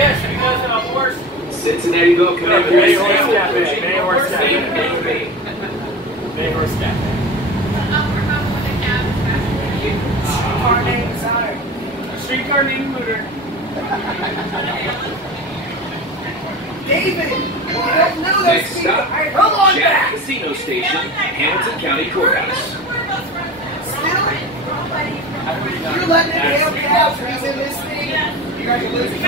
Yes, because of horse. Cincinnati Bell connector is now approaching. Bay Horse Cafe. Streetcar named Desire. Streetcar named Mooter. David! You don't know those Next people. stop, Hold on Jack back! Casino Station, Hamilton County Courthouse. Still? You're letting him help you out so he's in this thing? You guys are losing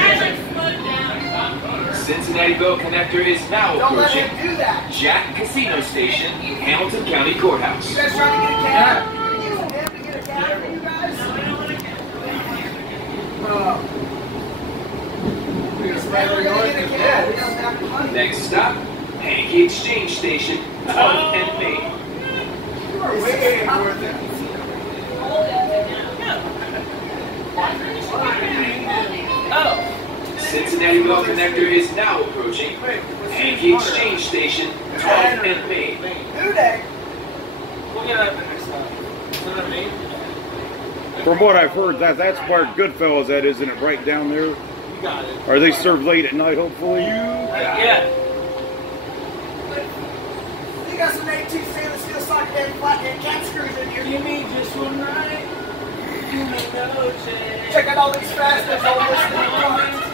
Cincinnati Bell connector is now Don't let approaching. him do that. Jack Casino Station, Hamilton County Courthouse. You guys trying to get a cab? You're using him to get a cab for you guys? Never gonna get a cab. We don't have the money. Next stop, Pancake Exchange Station, 12th and Main. You are way worth it. Oh. Cincinnati Bell connector is now approaching. Pancake Exchange Station, 12th and Main. Who that? We'll get out of the next stop. Is that me? From what I've heard, that's where Goodfellas at, isn't it? Right down there. You got it. Are they served late at night, hopefully? Yeah. You got some 18 stainless steel socket and flathead cat screws in here. Give me just one night. You may know, Jay. Check out all these fasters on this thing.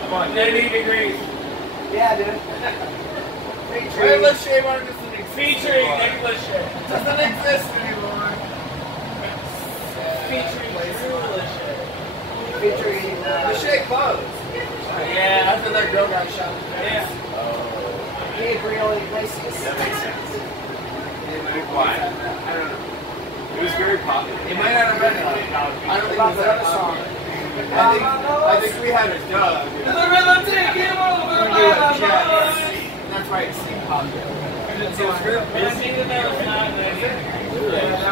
Come on, 90 degrees. Yeah, dude. Nicholas Shea doesn't exist. Featuring Nicholas Shea. Doesn't exist anymore. Featuring Nicholas Shea. Featuring The Shea clothes. Yeah, after that girl got shot. Yeah. Gabriel Iglesias. That makes sense. Why? I don't know. It was very popular. You might not have read it. I don't think it was that song. I think we had a dub. The rhythm taking over my life. That's why it seemed popular. So it's real busy. That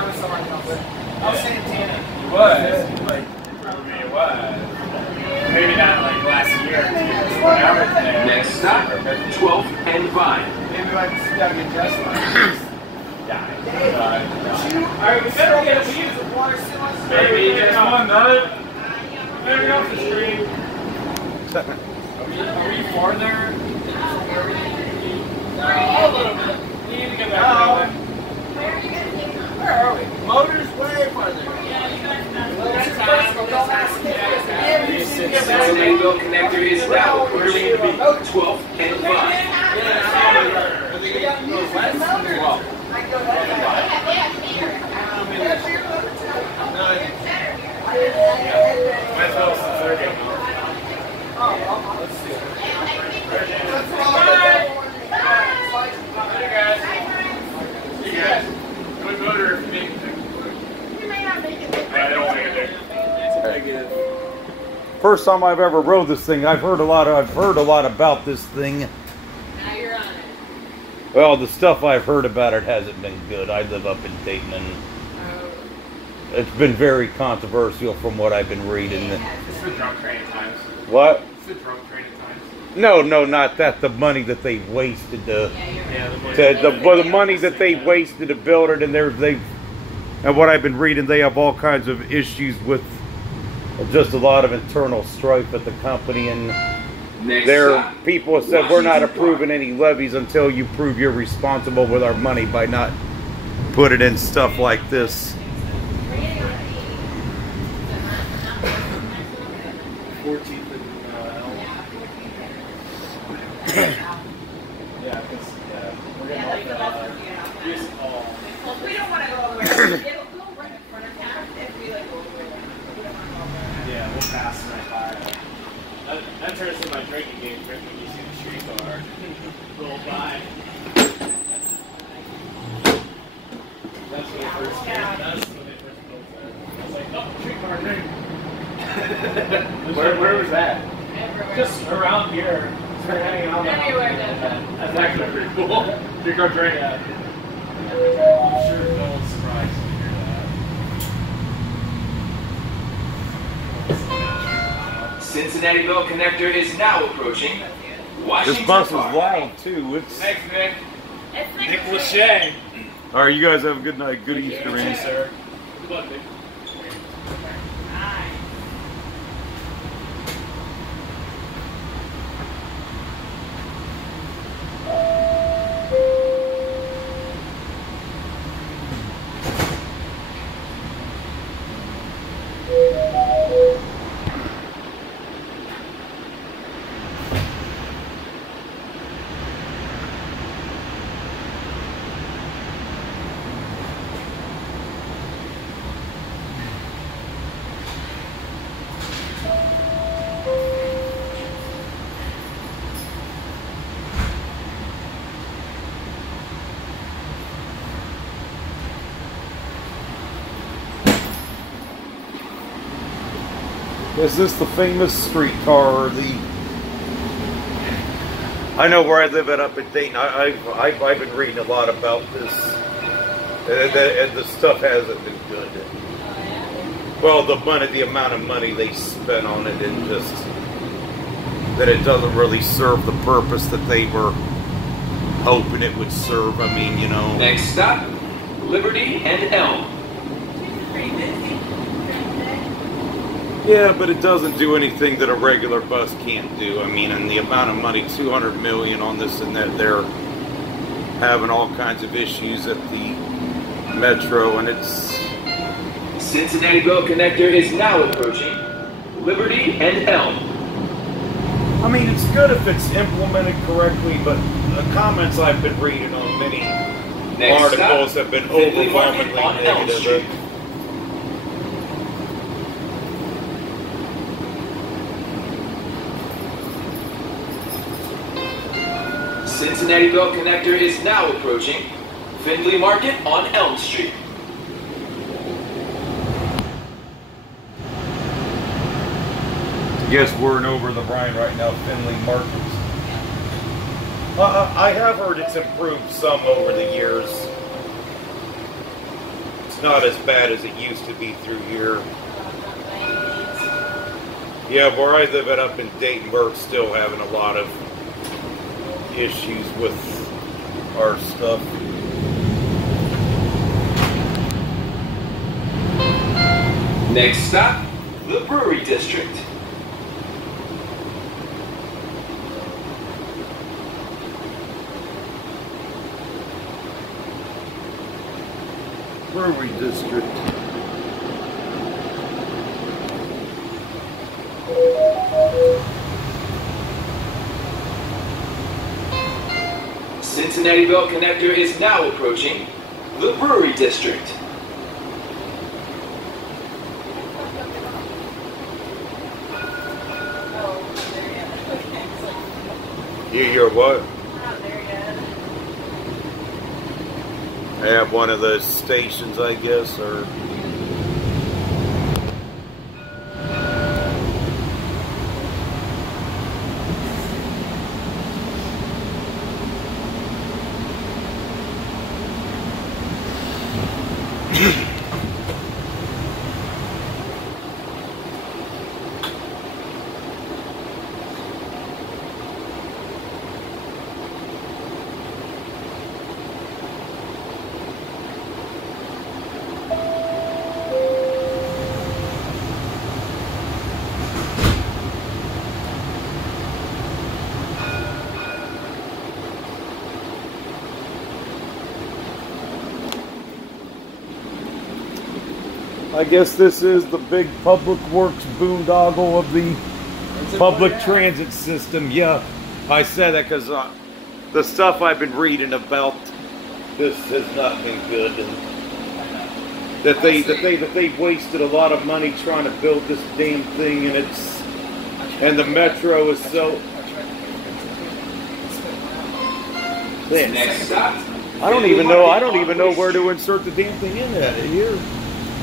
was someone else. I'll say Santana. It was. Like, for me it was. Maybe not like last year. Next stop, 12th and Vine. Maybe like gotta get dressed like this. Alright, we better get a view of water sealants. Maybe just one nut. Better get off the stream. Are we farther? A little bit. We need to get back. Where are we? Motor's way farther. Cincinnati Bell connector is now approaching 12th and Vine. First time I've ever rode this thing. I've heard a lot about this thing. Now you're on it. Well, the stuff I've heard about it hasn't been good. I live up in Dayton, and it's been very controversial from what I've been reading. It's for drunk training times. What? It's for drunk training times. No, not that. The money that they wasted Yeah, the money that they wasted to build it, and and what I've been reading, they have all kinds of issues with just a lot of internal strife at the company, and people have said we're not approving any levies until you prove you're responsible with our money by not putting in stuff like this. 14th and yeah, because we're gonna use all. We don't want to go all the way. It'll go right in front of town if we like go all the way down. We don't want to go all the way around. Yeah, we'll pass right by. That turns into my drinking game. Drinking, you see the streetcar roll by. That's when they first came. That's when they first built it. I was like, oh, streetcar drink. Where was that? Everywhere. Just around here. We're hanging out. Everywhere does that. That's actually pretty cool. Streetcar drink. Yeah. I'm sure no one's surprised to hear that. Cincinnati Bell connector is now approaching Washington This bus is Park. loud too. It's Thanks, Nick. Nick Lachey. All right, you guys have a good night. Good Easter, Yes, sir. Good luck, Nick. Is this the famous streetcar or the... I know where I live at up in Dayton. I've been reading a lot about this. And the stuff hasn't been good. Well, the amount of money they spent on it, and just that it doesn't really serve the purpose that they were hoping it would serve. I mean, you know. Next stop, Liberty and Elm. Yeah, but it doesn't do anything that a regular bus can't do. I mean, and the amount of money, $200 million on this, and that they're having all kinds of issues at the Metro, and it's... Cincinnati Bell connector is now approaching Liberty and Elm. I mean, it's good if it's implemented correctly, but the comments I've been reading on many articles have been overwhelmingly negative. Cincinnati Bell connector is now approaching Findlay Market on Elm Street. Yes, we're in over the Rhine right now, Findlay Market. I have heard it's improved some over the years. It's not as bad as it used to be through here. Yeah, where I live at up in Dayton, we're still having a lot of issues with our stuff. Next stop, the Brewery District. Brewery District. Cincinnati Bell connector is now approaching the Brewery District. You hear what? I have one of those stations, I guess, or... I guess this is the big public works boondoggle of the public transit system. Yeah, I said that because the stuff I've been reading about this has not been good, and that they wasted a lot of money trying to build this damn thing, and the Metro is so. Next stop, I don't even know where to insert the damn thing in that here.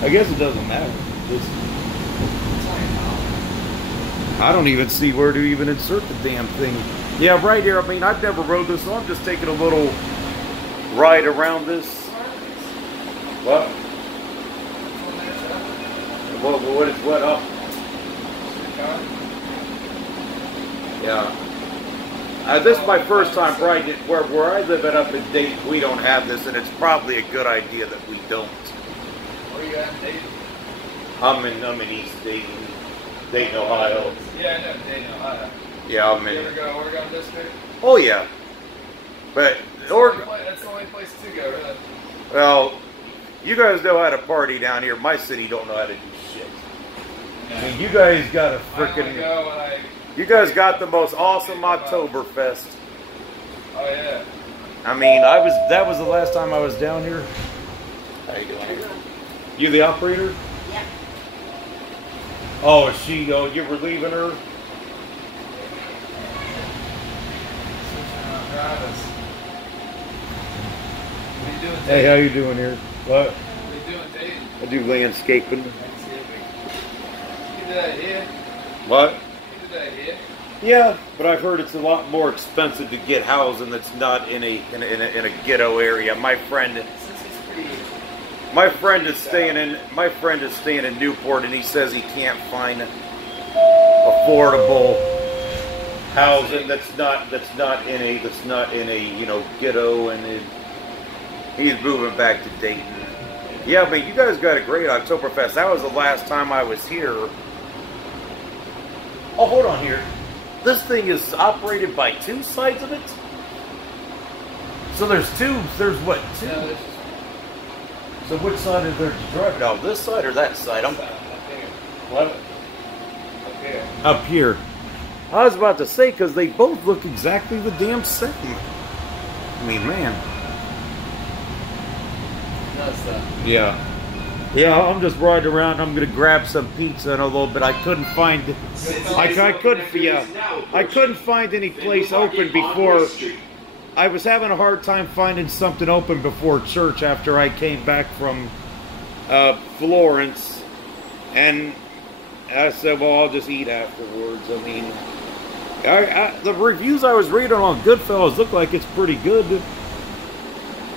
I guess it doesn't matter. I don't even see where to even insert the damn thing. Yeah, right here. I mean, I've never rode this, so I'm just taking a little ride around this. What? What up? Yeah. This is my first time riding it. Where I live up in Dayton, we don't have this, and it's probably a good idea that we don't. Where you at, Dayton? I'm in East Dayton, Ohio. Yeah, I know Dayton, Ohio. Yeah, I'm in. You ever go to Oregon District? Oh yeah, but That's the only place to go, really. Well, you guys know how to party down here. My city don't know how to do shit. I mean, you guys got a freaking. You guys got the most awesome Oktoberfest. Oh yeah. I mean, that was the last time I was down here. How you doing? You the operator? Yeah. Oh, is she? Oh, you were leaving her? What are you doing, Hey, how you doing here? What? What are you doing, Dave? I do landscaping. You did that here? What? You did that here? Yeah, but I've heard it's a lot more expensive to get housing that's not in a ghetto area. My friend is staying in Newport, and he says he can't find affordable housing that's not in a ghetto, and he's moving back to Dayton. Yeah, but you guys got a great Oktoberfest. That was the last time I was here. Oh, hold on here. This thing is operated by two sides of it? So there's two, what, two? No, So which side is there to drive it out? This side or that side? What? Up here. Up here. I was about to say, because they both look exactly the damn same. I mean, man. That's Yeah. Yeah, I'm just riding around. I'm gonna grab some pizza in a little bit. I couldn't find any place open before. I was having a hard time finding something open before church after I came back from Florence, and I said, "Well, I'll just eat afterwards." I mean, the reviews I was reading on Goodfellas look like it's pretty good.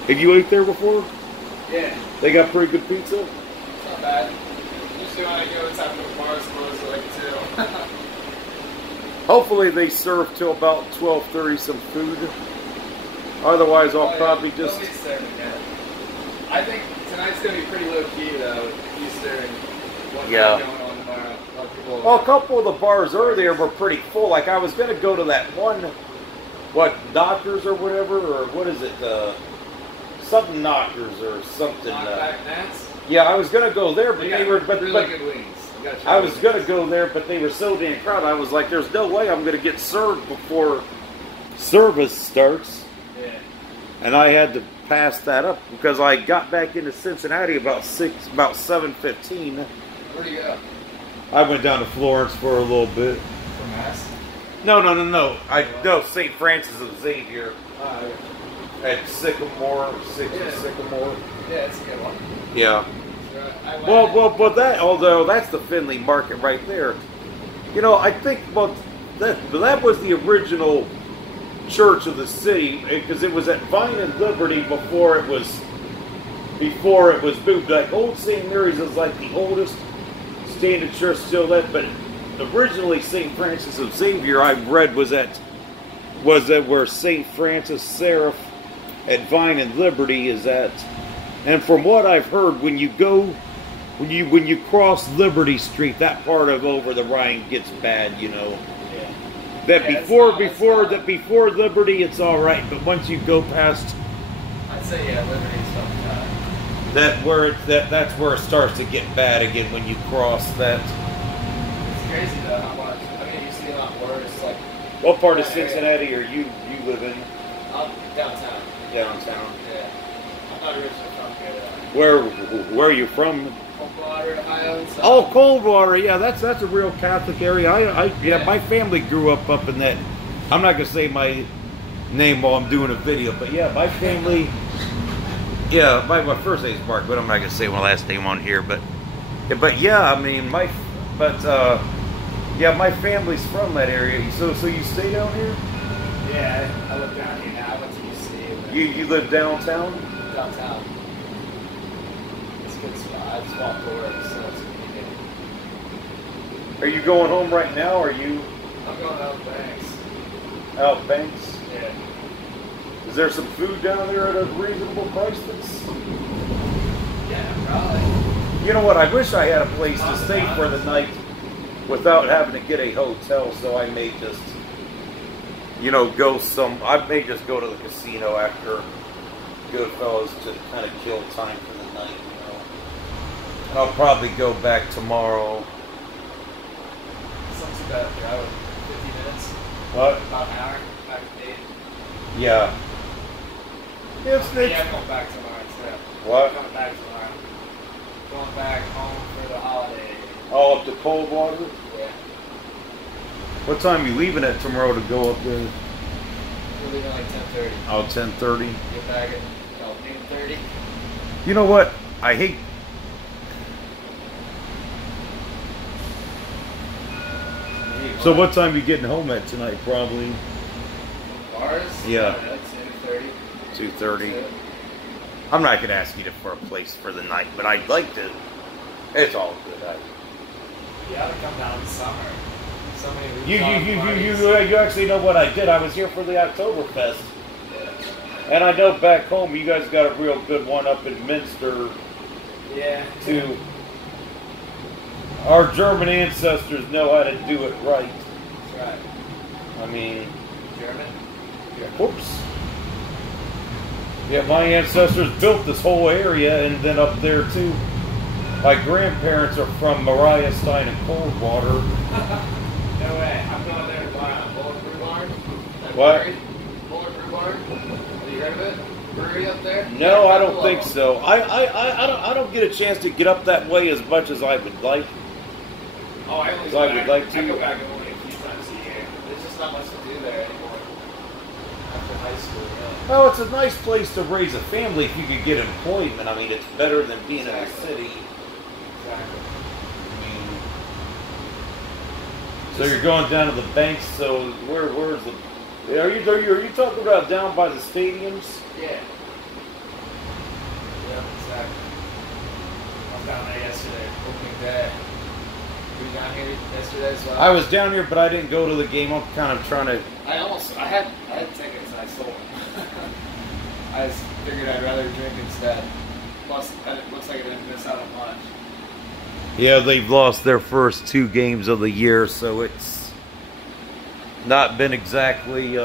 Have you ate there before? Yeah. They got pretty good pizza. It's not bad. Usually when I go, it's after the bars close at like 2. Hopefully they serve till about 12:30 some food. Otherwise, I'll probably just. I think tonight's gonna be pretty low key though. Easter and what's going on tomorrow. A lot of people. Well, a couple of the bars earlier were pretty full. Like I was gonna go to that one, Knockers or whatever, or what is it? Something Knockers or something. Yeah, I was gonna go there, but they were really good wings. I was gonna go there, but they were so damn crowded. I was like, "There's no way I'm gonna get served before service starts." Yeah. And I had to pass that up because I got back into Cincinnati about 7:15. Where'd you go? I went down to Florence for a little bit. For Mass? No. No, St. Francis of Xavier at Sycamore. Sycamore. Yeah, it's a good one. Yeah. But although that's the Findlay Market right there. You know, I think that was the original church of the city because it was at Vine and Liberty before it was moved. Like Old St. Mary's is like the oldest standard church still left, but originally St. Francis of Xavier I read was at where St. Francis Seraph at Vine and Liberty is at. And from what I've heard, when you cross Liberty Street, that part of over the Rhine gets bad, you know. Yeah. That before Liberty, it's all right, but once you go past, I'd say Liberty's something. that's where it starts to get bad again when you cross that. It's crazy though how much. I mean, you see a lot worse. Like, What part of Cincinnati are you live in? Downtown. Downtown. Yeah. I'm not originally from here. Where are you from? Coldwater, Ohio. So. Oh, Coldwater. Yeah, that's a real Catholic area. My family grew up in that. I'm not gonna say my name while I'm doing a video, but yeah, my family. Yeah, my first name is Mark, but I'm not gonna say my last name on here. But yeah, I mean my family's from that area. So you stay down here? Yeah, I live down here now. I went to UC. You live downtown? Downtown. It's a good spot. I just walked to work, so it's convenient. Are you going home right now, or are you? I'm going home, thanks. Out Banks? Yeah. Is there some food down there at a reasonable price that's... Yeah, probably. You know what, I wish I had a place to stay for the night without having to get a hotel, so I may just, you know, I may just go to the casino after Goodfellas to kind of kill time for the night, you know. And I'll probably go back tomorrow. Something's about 50 minutes. What? About an hour. Back to date. Yeah. Yeah, I'm going back tomorrow instead. What? I'm going back tomorrow. Going back home for the holiday. All up to Coldwater? Yeah. What time are you leaving at tomorrow to go up there? We're leaving like 10:30. Oh, 10:30. Get back at noon 30. You know what? I hate... So what time are you getting home at tonight, probably? Bars? Yeah. 2:30. 2:30. I'm not going to ask you for a place for the night, but I'd like to. It's all good. You ought to come down in summer. So many You parties. actually know what I did. I was here for the Oktoberfest. And I know back home you guys got a real good one up in Minster. Yeah. Too. Our German ancestors know how to do it right. That's right. I mean, German? whoops. Yeah, my ancestors built this whole area and then up there too. My grandparents are from Mariah Stein and Coldwater. No way. I'm going there to buy a Bullet Brew Barn. What? Bullet Brew Barn. Have you heard of it? Brewery up there? No, I don't think so. I don't get a chance to get up that way as much as I would like. Oh, I only So I would like to. I go back only a few times a year. There's just not much to do there anymore. After high school, yeah. Well, it's a nice place to raise a family if you could get employment. I mean, it's better than being in the city. Exactly. I mean, so you're going down to the banks. So where's the? Are you talking about down by the stadiums? Yeah. Yeah, exactly. I was down there yesterday, opening day. Were you down here yesterday as well? I was down here, but I didn't go to the game. I'm kind of trying to. I had tickets and I sold them. I just figured I'd rather drink instead. Plus, it looks like I didn't miss out on much. Yeah, they've lost their first 2 games of the year, so it's not been exactly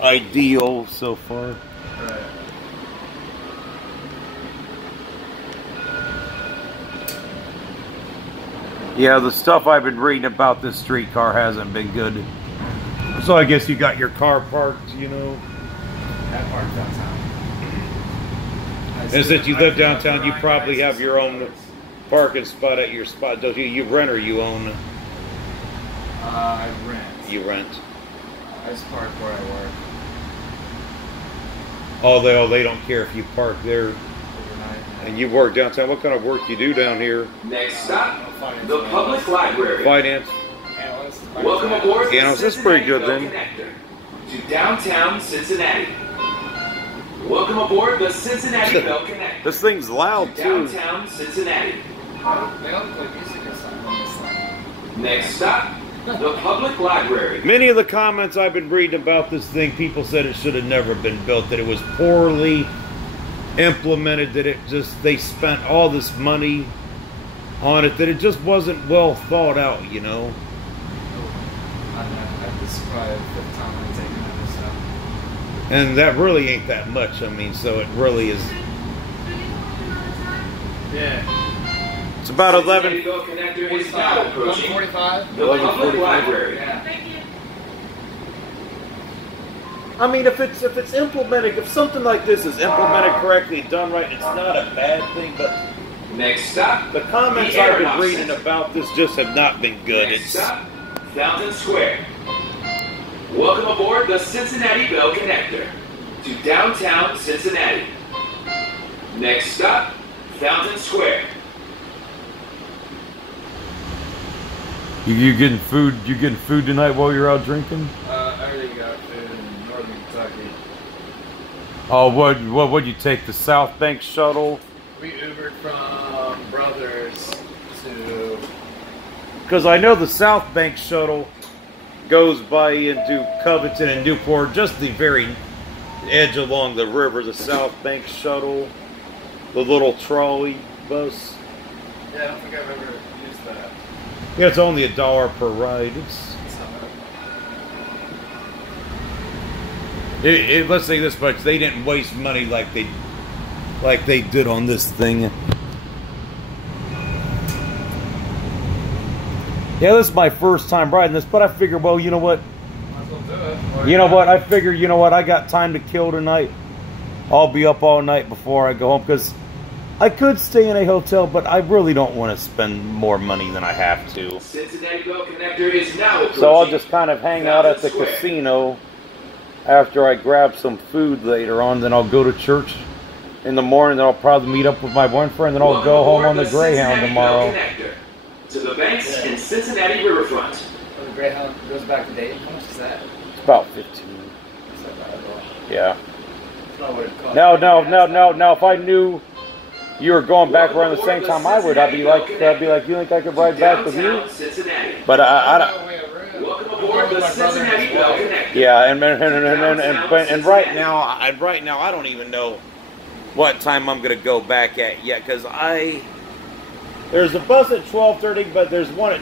ideal so far. Right. Yeah, the stuff I've been reading about this streetcar hasn't been good. So I guess you got your car parked, you know. That parked downtown. And since you live downtown, you probably have your own parking spot at your spot. Don't you? You rent or you own? I rent. You rent. I just park where I work. Oh, they don't care if you park there. Overnight. And you work downtown. What kind of work you do down here? Next stop, the public library. Finance. Analyst. Welcome aboard the Analyst, that's pretty good Cincinnati then. Bell Connector to downtown Cincinnati. Welcome aboard the Cincinnati Bell Connector This thing's loud to too. downtown Cincinnati. They don't play music or something on this thing. Next stop, the public library. Many of the comments I've been reading about this thing, people said it should have never been built, that it was poorly implemented, that they spent all this money on it, that it just wasn't well thought out, you know. This is probably the 5th time I've taken it this stuff. And that really ain't that much, I mean, so it really is. Yeah. It's about 11. Cincinnati Bell Connector is now approaching 145. the public library. Yeah. I mean, if it's implemented, if something like this is implemented correctly, done right, it's not a bad thing, but Next stop, the comments the I've been Aeronaut reading Center. about this just have not been good. Next It's stop, Fountain Square. Welcome aboard the Cincinnati Bell Connector to downtown Cincinnati. Next stop, Fountain Square. you getting food? You getting food tonight while you're out drinking? I already got food in northern Kentucky. Oh, what'd you take? The South Bank shuttle? We Ubered from Brothers to... Because I know the South Bank shuttle goes by into Covington and Newport, just the very edge along the river, the South Bank shuttle, the little trolley bus. Yeah, I don't think I've ever used that. Yeah, it's only $1 per ride. It's not bad. Let's say this much: they didn't waste money like they did on this thing. Yeah, this is my first time riding this, but I figure, well, you know what? Might as well do it. You know what? I figure, you know what? I got time to kill tonight. I'll be up all night before I go home, because I could stay in a hotel, but I really don't want to spend more money than I have to. Cincinnati Bell connector is now approaching. So I'll just kind of hang out at the casino after I grab some food later on. Then I'll go to church in the morning. Then I'll probably meet up with my boyfriend. Then I'll go home on the Greyhound tomorrow. To the banks in Cincinnati Riverfront. Oh, the Greyhound goes back to Dayton? How much is that? It's about 15. That's not bad at all. Yeah. That's not what it costs. No. If I knew you were going back around the same time I would, I'd be like, you think I could ride back with you? But I don't. Welcome aboard the Cincinnati Bell Connector. Yeah, and right now I don't even know what time I'm gonna go back at yet, because there's a bus at 12:30, but there's one at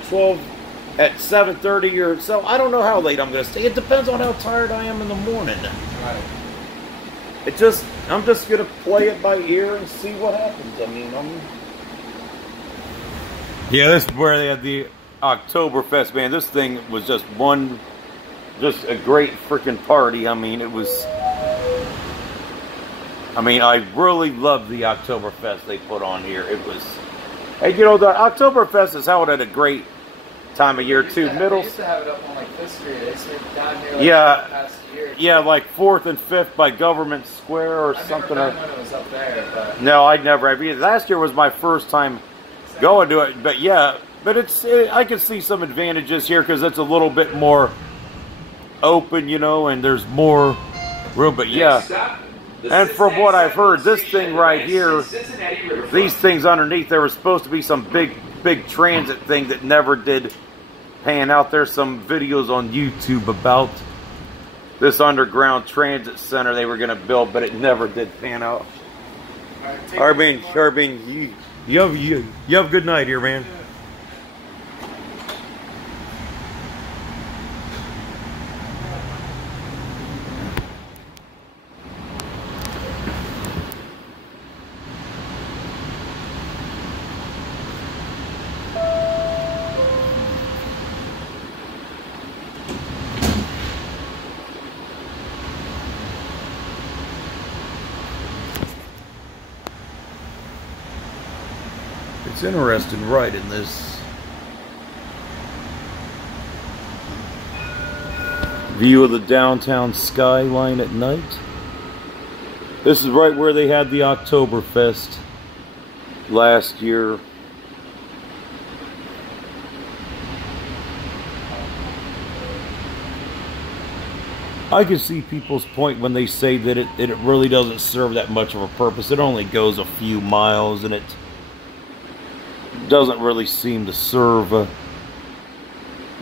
7:30 or so. I don't know how late I'm gonna stay. It depends on how tired I am in the morning. Right. I'm just gonna play it by ear and see what happens. I mean, yeah, this is where they had the Oktoberfest, man. This thing was just a great freaking party. I mean, I really loved the Oktoberfest they put on here. It was, and you know, the Oktoberfest is held at a great time of year too. They used to have it up on like this street. They used to be down here like yeah, the past year. Yeah, like 4th and 5th by Government Square or something. I've never done when it was up there. But no, I never have either. Last year was my first time going to it, but yeah. But I can see some advantages here because it's a little bit more open, you know, and there's more room. But yeah, and from what I've heard, this thing right here, these things underneath, there was supposed to be some big transit thing that never did pan out. There's some videos on YouTube about this underground transit center they were going to build, but it never did pan out. Harbin, you have a good night here, man. It's interesting riding this. View of the downtown skyline at night. This is right where they had the Oktoberfest last year. I can see people's point when they say that it really doesn't serve that much of a purpose. It only goes a few miles and it doesn't really seem to serve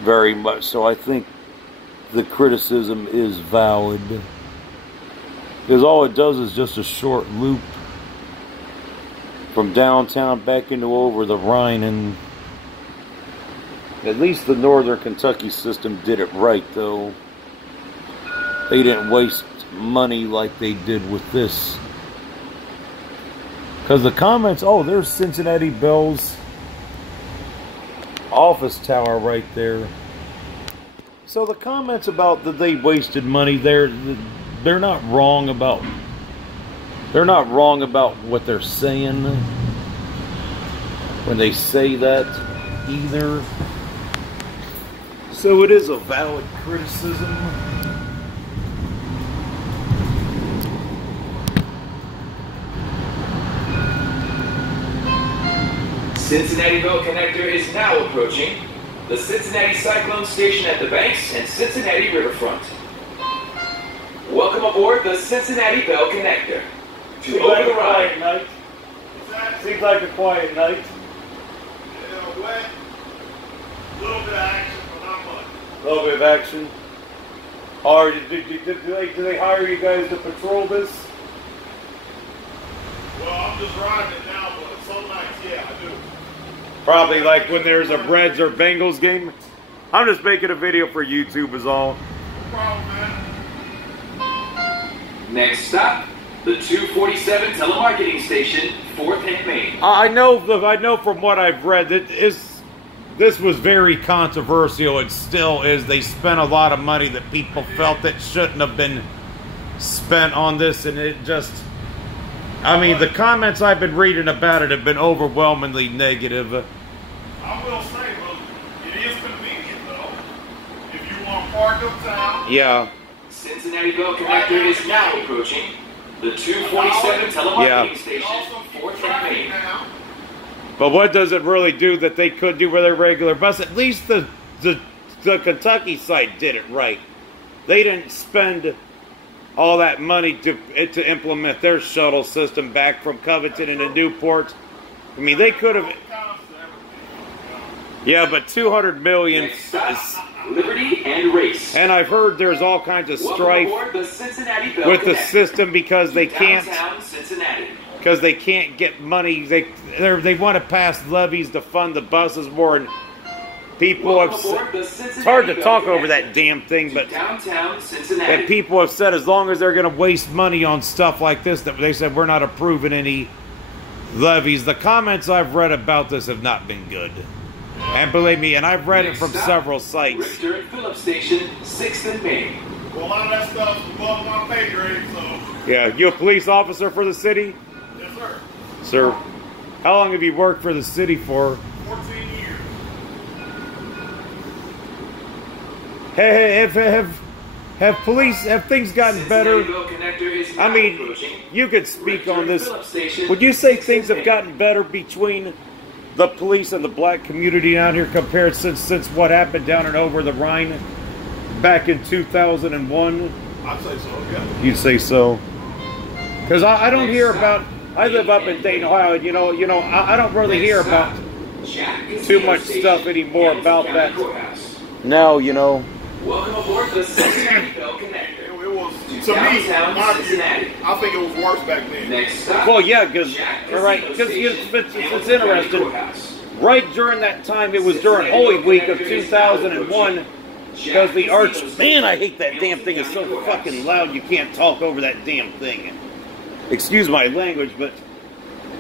very much. So I think the criticism is valid, because all it does is just a short loop from downtown back into over the Rhine, and at least the Northern Kentucky system did it right, though. They didn't waste money like they did with this, because the comments, oh, there's Cincinnati Bell's office tower right there. So the comments about that they wasted money, they're not wrong about what they're saying when they say that either. So it is a valid criticism. Cincinnati Bell Connector is now approaching the Cincinnati Cyclone Station at the Banks and Cincinnati Riverfront. Welcome aboard the Cincinnati Bell Connector. To over the ride. Seems like a quiet night. Wet. A little bit of action, but not much. little bit of action. Or do they hire you guys to patrol this? Well, I'm just riding it now, but some nights, yeah, I do. Probably like when there's a Reds or Bengals game. I'm just making a video for YouTube is all. No problem, man. Next stop, the 247 telemarketing station, 4th and Main. I know from what I've read that this was very controversial. It still is. They spent a lot of money that people felt that shouldn't have been spent on this, and it just... I mean, the comments I've been reading about it have been overwhelmingly negative. I will say, well, it is convenient, though. If you want to park uptown. Yeah. Cincinnati Bell connector is now approaching the 247 telemarketing station, 4th and Main. But what does it really do that they could do with their regular bus? At least the Kentucky side did it right. They didn't spend all that money to implement their shuttle system back from Covington into Newport. I mean, they could have. Yeah, but $200 million is. Liberty and Race. And I've heard there's all kinds of strife with the system because they can't. Because they can't get money. They want to pass levies to fund the buses more, and people have said, it's hard to talk over that damn thing, but and people have said as long as they're going to waste money on stuff like this, that they said we're not approving any levies. The comments I've read about this have not been good, and believe me, and I've read it from several sites. Richter and Phillips Station, 6th and Main. Well, a lot of that stuff's above my pay grade, so. Yeah, you a police officer for the city? Yes, sir. Sir, how long have you worked for the city for? 14 years. Have things gotten better? I mean, you could speak on this. Would you say things have gotten better between the police and the black community down here compared since what happened down and over the Rhine back in 2001? I'd say so, yeah. You'd say so? Because I don't hear about. I live up in Dayton, Ohio. And, you know, I don't really hear about too much stuff anymore about that. Now, you know. Welcome aboard the Cincinnati Bell Connector. It was, to me, my view, I think it was worse back then. Next stop, well, yeah, because it's interesting. Right during that time, it was during Holy Week of 2001. Because the arch, man, I hate that damn thing. It's so fucking loud. You can't talk over that damn thing. Excuse my language, but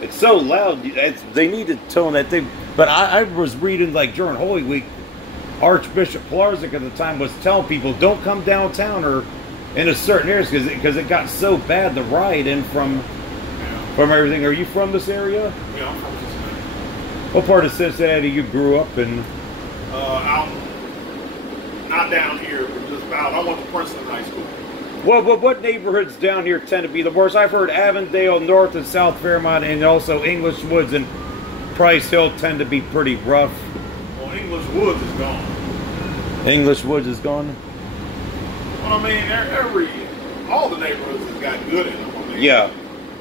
it's so loud. They need to tone that thing. But I was reading, like, during Holy Week, Archbishop Plarzik at the time was telling people, don't come downtown or in a certain areas because it got so bad, the riot in from everything. Are you from this area? Yeah, I'm from Cincinnati. What part of Cincinnati you grew up in? Out, not down here, but just about. I went to Princeton High School. Well, what neighborhoods down here tend to be the worst? I've heard Avondale, North and South Fairmont, and also English Woods and Price Hill tend to be pretty rough. Well, English Woods is gone. English Woods is gone? Well, I mean, all the neighborhoods have got good in them. I mean, yeah.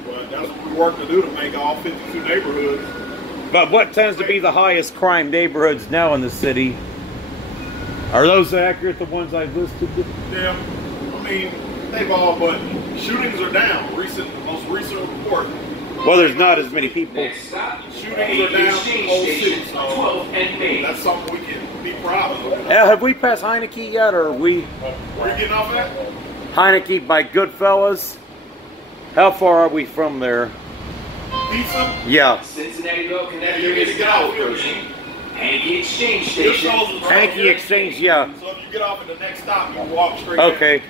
But that's what we work to do, to make all 52 neighborhoods. But what tends to be the highest crime neighborhoods now in the city? Are those accurate, the ones I've listed? Yeah. I mean, they've all, but shootings are down. Most recent report. Well, there's not as many people. Shootings are down in the whole city, so that's something we can be proud of. Have we passed Heineke yet, or are we? Where are you getting off at? Heineke by Goodfellas. How far are we from there? Pizza? Yeah. Cincinnati Bell Connector is now approaching Heineke Exchange Station. Heineke Exchange, yeah. So if you get off at the next stop, you walk straight okay.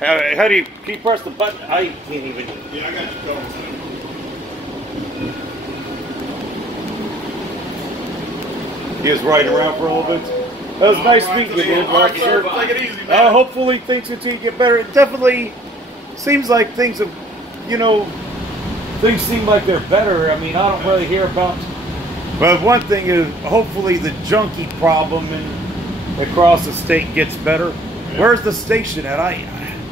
How do you press the button? I can't even. Yeah, I got you going. He was riding around for a little bit. That was nice meeting with you, officer. Take it easy, man. Hopefully things continue to get better. It definitely seems like things have, things seem like they're better. I mean, I don't really hear about. But one thing is, hopefully the junkie problem across the state gets better. Yeah. Where's the station at?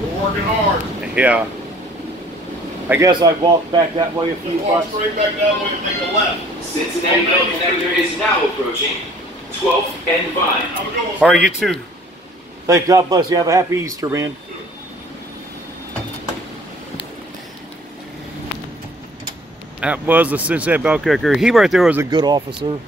We're working hard. Yeah. I guess I walked back that way a few blocks. Walk straight back that way and make a left. Cincinnati Bell Connector is now approaching 12th and Vine. All right, you too. Thank God bless you. Have a happy Easter, man. That was the Cincinnati Bell kicker. He right there was a good officer.